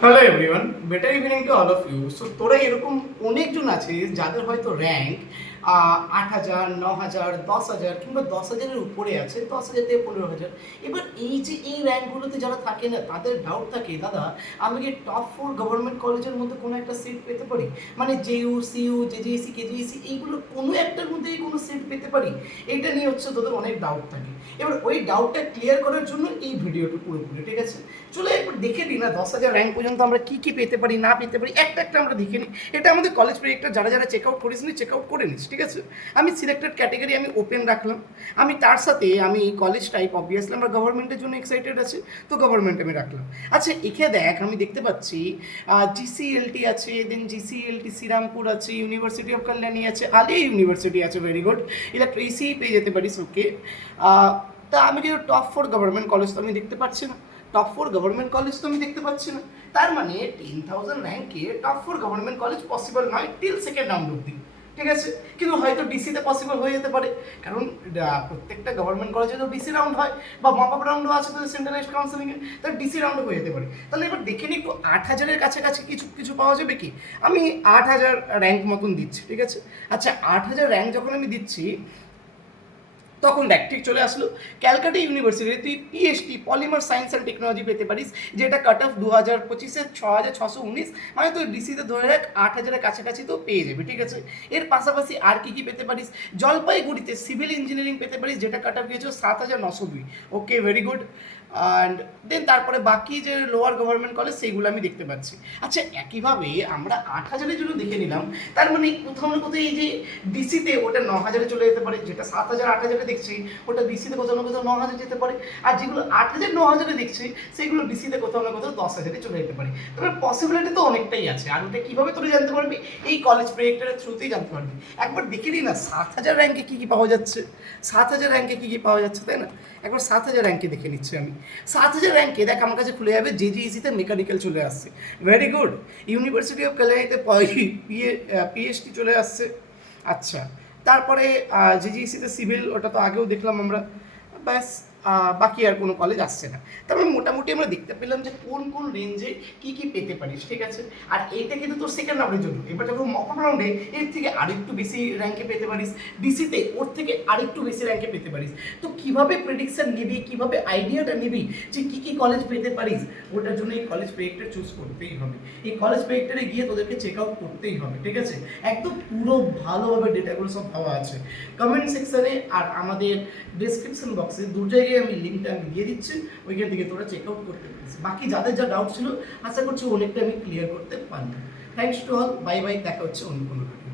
Hello everyone, better evening to all of you. So তোরা এরকম অনেকজন আছিস যাদের হয়তো র্যাঙ্ক 8,000, 9,000, 10,000 কিংবা 10,000-এর উপরে আছে, 10,000 থেকে 15,000। এবার এই যে এই র্যাঙ্কগুলোতে যারা থাকে না, তাদের ডাউট থাকে, দাদা আমি কি টপ 4 গভর্নমেন্ট কলেজের মধ্যে কোনো একটা সিট পেতে পারি? মানে জেইউ, সিইউ, জেজেএসি, কেজিএসি এইগুলোর কোনো একটার মধ্যেই কোনো সিট পেতে পারি? এইটা নিয়ে হচ্ছে তোদের অনেক ডাউট থাকে। এবার ওই ডাউটটা ক্লিয়ার করার জন্য এই ভিডিওটা পুরোপুরি, ঠিক আছে? চলে একবার দেখে নিই না 10,000 র্যাঙ্ক পর্যন্ত আমরা কী কী পেতে পারি না পেতে পারি, একটা একটা আমরা দেখে নিই। এটা আমাদের কলেজ প্রজেক্টটা যারা যারা চেক আউট করিস নি, চেক আউট করে নিস, ঠিক আছে? আমি সিলেক্টেড ক্যাটেগরি আমি ওপেন রাখলাম। আমি তার সাথে আমি কলেজ টাইপ অবভিয়াসলি আমরা গভর্নমেন্টের জন্য এক্সাইটেড আছে, তো গভর্নমেন্ট আমি রাখলাম। আচ্ছা, এখানে দেখ আমি দেখতে পাচ্ছি জিসিএলটি আছে, দেন জিসিএলটি শ্রীরামপুর আছে, ইউনিভার্সিটি অফ কল্যাণী আছে, আলিয়া ইউনিভার্সিটি আছে, ভেরি গুড। ইসি পেয়ে যেতে পারিস, ওকে। তা আমি কিন্তু টপ 4 গভর্নমেন্ট কলেজ তো আমি দেখতে পাচ্ছি না, টপ 4 গভর্নমেন্ট কলেজ তো আমি দেখতে পাচ্ছি না। তার মানে 10,000 র্যাঙ্কে টপ 4 গভর্নমেন্ট কলেজ পসিবল নয় টিল সেকেন্ড রাউন্ড অব্দি, ঠিক আছে? কিন্তু হয়তো ডিসিতে পসিবল হয়ে যেতে পারে, কারণ প্রত্যেকটা গভর্নমেন্ট কলেজে তো ডিসি রাউন্ড হয়, বা মপ আপ রাউন্ডও আছে তো সেন্ট্রালাইজড কাউন্সিলিংয়ে, তার ডিসি রাউন্ডও হয়ে যেতে পারে। তাহলে এবার দেখে নিই একটু 8,000-এর কাছাকাছি কিছু কিছু পাওয়া যাবে কি। আমি 8,000 র্যাঙ্ক মতন দিচ্ছি, ঠিক আছে? আচ্ছা, 8,000 র্যাঙ্ক যখন আমি দিচ্ছি তখন দেখ ঠিক চলে আসলো ক্যালকাটা ইউনিভার্সিটি, তুই PhD polymer science and technology পেতে পারিস, যেটা কাট অফ 2025-এ 6,619, মানে তুই ডিসিতে ধরে রাখ 8,000-এর কাছাকাছি তো পেয়ে যাবে, ঠিক আছে? এর পাশাপাশি আর কি কি পেতে পারিস? জলপাইগুড়িতে সিভিল ইঞ্জিনিয়ারিং পেতে পারিস, যেটা কাট অফ গিয়েছে 7,902, ওকে, ভেরি গুড। অ্যান্ড দেন তারপরে বাকি যে লোয়ার গভর্নমেন্ট কলেজ সেইগুলো আমি দেখতে পাচ্ছি। আচ্ছা, একইভাবে আমরা 8,000-এর জন্য দেখে নিলাম, তার মানে কোথাও না কোথাও এই যে ডিসিতে ওটা 9,000-এ চলে যেতে পারে, যেটা 7,000, 8,000-এ দেখছি ওটা ডিসিতে কোথাও না কোথাও 9,000 যেতে পারে, আর যেগুলো 8,000, 9,000-এ দেখছি সেইগুলো ডিসিতে কোথাও না কোথাও 10,000-এ চলে যেতে পারে। তবে পসিবিলিটি তো অনেকটাই আছে, আর ওটা কীভাবে তোরা জানতে পারবি? এই কলেজ প্রজেক্টের থ্রুতেই জানতে পারবি। একবার দেখে নিই না 7,000 র্যাঙ্কে কী কী পাওয়া যাচ্ছে, 7,000 র্যাঙ্কে কী কী পাওয়া যাচ্ছে, তাই না? একবার 7,000 র্যাঙ্কে দেখে নিচ্ছি আমি। 7,000 র্যাঙ্কে দেখ আমার কাছে খুলে যাবে জেজিইসিতে মেকানিক্যাল চলে আসছে, ভেরি গুড। ইউনিভার্সিটি অফ কল্যাণীতে পিএইচডি চলে আসছে। আচ্ছা, তারপরে জিজিইসিতে সিভিল, ওটা তো আগেও দেখলাম আমরা, ব্যাস। বাকি আর কোনো কলেজ আসছে না। তারপরে মোটামুটি আমরা দেখতে পেলাম যে কোন কোন রেঞ্জে কী কী পেতে পারিস, ঠিক আছে? আর এইটা কিন্তু তোর সেকেন্ড রাউন্ডের জন্য। এবার যখন মক আপ রাউন্ডে এর থেকে আরেকটু বেশি র্যাঙ্কে পেতে পারিস, ডিসিতে ওর থেকে আরেকটু বেশি র্যাঙ্কে পেতে পারিস। তো কীভাবে প্রেডিকশন নিবি, কীভাবে আইডিয়াটা নিবি যে কী কী কলেজ পেতে পারিস, ওটার জন্য এই কলেজ প্রজেক্টটা চুজ করতেই হবে। এই কলেজ প্রজেক্টরে গিয়ে তোদেরকে চেক আউট করতেই হবে, ঠিক আছে? একদম পুরো ভালোভাবে ডেটাগুলো সব দেওয়া আছে কমেন্ট সেকশনে, আর আমাদের ডিসক্রিপশন বক্সে দু জায়গায় আমি লিঙ্কটা আমি দিয়ে দিচ্ছি, ওইখান থেকে তোরা চেক আউট করতে পারিস। বাকি যাদের যা ডাউট ছিল আশা করছি অনেকটা আমি ক্লিয়ার করতে পারলাম। Thanks to all, bye bye, দেখা হচ্ছে অন্য কোনো ভিডিও।